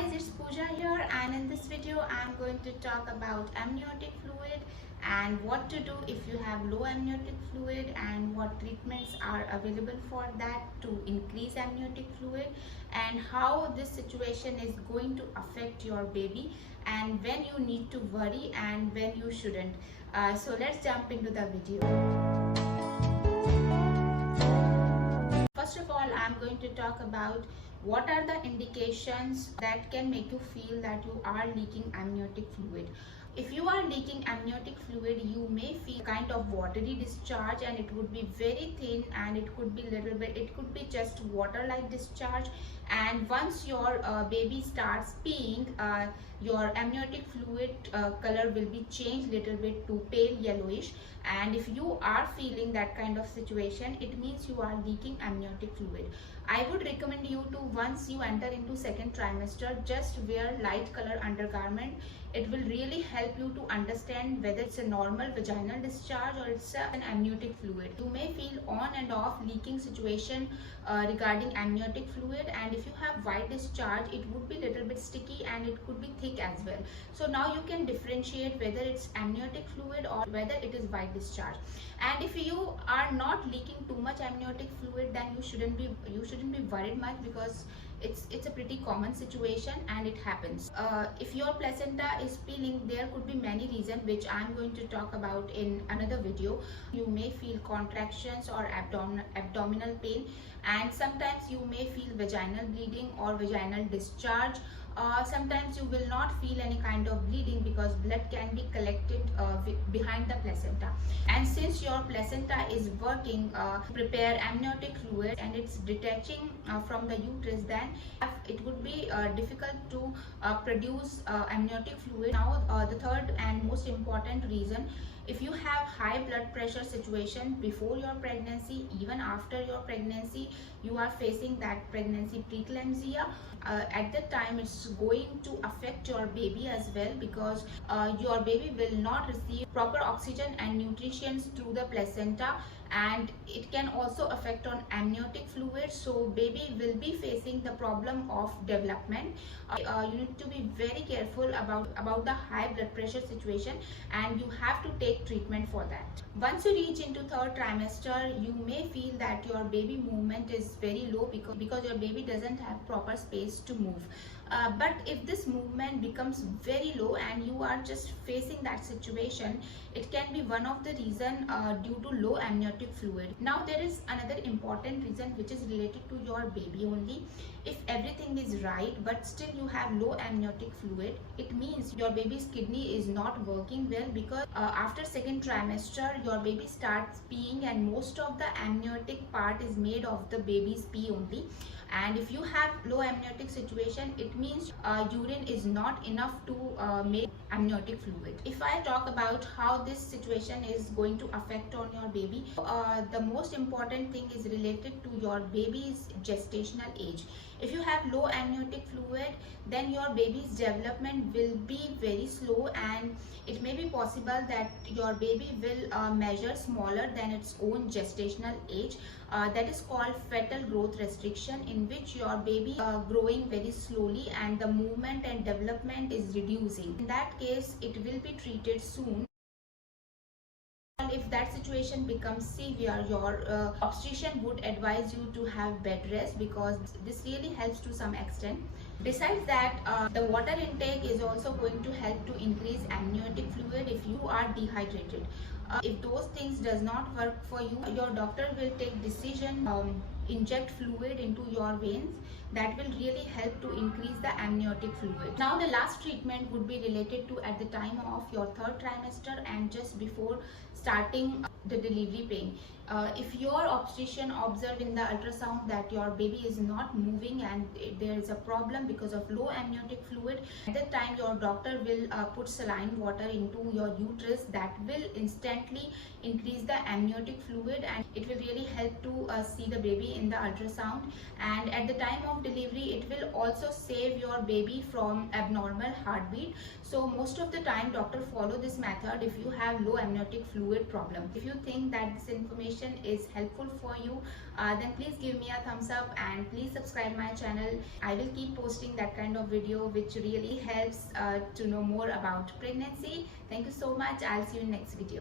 guys, it's Pooja here, and in this video I'm going to talk about amniotic fluid and what to do if you have low amniotic fluid and what treatments are available for that to increase amniotic fluid and how this situation is going to affect your baby and when you need to worry and when you shouldn't. So let's jump into the video. First of all, I'm going to talk about what are the indications that can make you feel that you are leaking amniotic fluid. If you are leaking amniotic fluid, you may feel kind of watery discharge, and it would be very thin, and it could be just water like discharge. And once your baby starts peeing, your amniotic fluid color will be changed little bit to pale yellowish. And if you are feeling that kind of situation, it means you are leaking amniotic fluid. I would recommend you to, once you enter into second trimester, just wear light color undergarment. It will really help you to understand whether it's a normal vaginal discharge or it's an amniotic fluid. You may feel on and off leaking situation regarding amniotic fluid, and if you have white discharge, it would be little bit sticky and it could be thick as well. So now you can differentiate whether it's amniotic fluid or whether it is white discharge. And if you are not leaking too much amniotic fluid, then you shouldn't be worried much, because it's a pretty common situation and it happens. If your placenta is peeling, there could be many reasons which I'm going to talk about in another video. You may feel contractions or abdominal pain, and sometimes you may feel vaginal bleeding or vaginal discharge. Sometimes you will not feel any kind of bleeding because blood can be collected behind the placenta. And since your placenta is working to prepare amniotic fluid and it's detaching from the uterus, then it would be difficult to produce amniotic fluid. Now the third and most important reason: if you have high blood pressure situation before your pregnancy, even after your pregnancy, you are facing that pregnancy preeclampsia, at that time it's going to affect your baby as well, because your baby will not receive proper oxygen and nutrition through the placenta, and it can also affect on amniotic fluid. So baby will be facing the problem of development. You need to be very careful about the high blood pressure situation, and you have to take treatment for that. Once you reach into third trimester, you may feel that your baby movement is very low because your baby doesn't have proper space to move. But if this movement becomes very low and you are just facing that situation, it can be one of the reason due to low amniotic fluid. Now there is another important reason which is related to your baby only. If everything is right but still you have low amniotic fluid, it means your baby's kidney is not working well, because after second trimester your baby starts peeing, and most of the amniotic part is made of the baby's pee only. And if you have low amniotic situation, it means urine is not enough to make amniotic fluid. If I talk about how this situation is going to affect on your baby, the most important thing is related to your baby's gestational age. If you have low amniotic fluid, then your baby's development will be very slow, and it may be possible that your baby will measure smaller than its own gestational age. That is called fetal growth restriction, in which your baby growing very slowly and the movement and development is reducing. In that case, it will be treated soon. If that situation becomes severe, your obstetrician would advise you to have bed rest, because this really helps to some extent. Besides that, the water intake is also going to help to increase amniotic fluid if you are dehydrated. If those things does not work for you, your doctor will take decision inject fluid into your veins. That will really help to increase the amniotic fluid. Now the last treatment would be related to at the time of your third trimester and just before starting the delivery pain. If your obstetrician observe in the ultrasound that your baby is not moving and there is a problem because of low amniotic fluid, at that time your doctor will put saline water into your uterus. That will instant definitely increase the amniotic fluid, and it will really help to see the baby in the ultrasound. And at the time of delivery, it will also save your baby from abnormal heartbeat. So most of the time doctor follow this method if you have low amniotic fluid problem. If you think that this information is helpful for you, then please give me a thumbs up and please subscribe my channel. I will keep posting that kind of video which really helps to know more about pregnancy. Thank you so much. I'll see you in next video.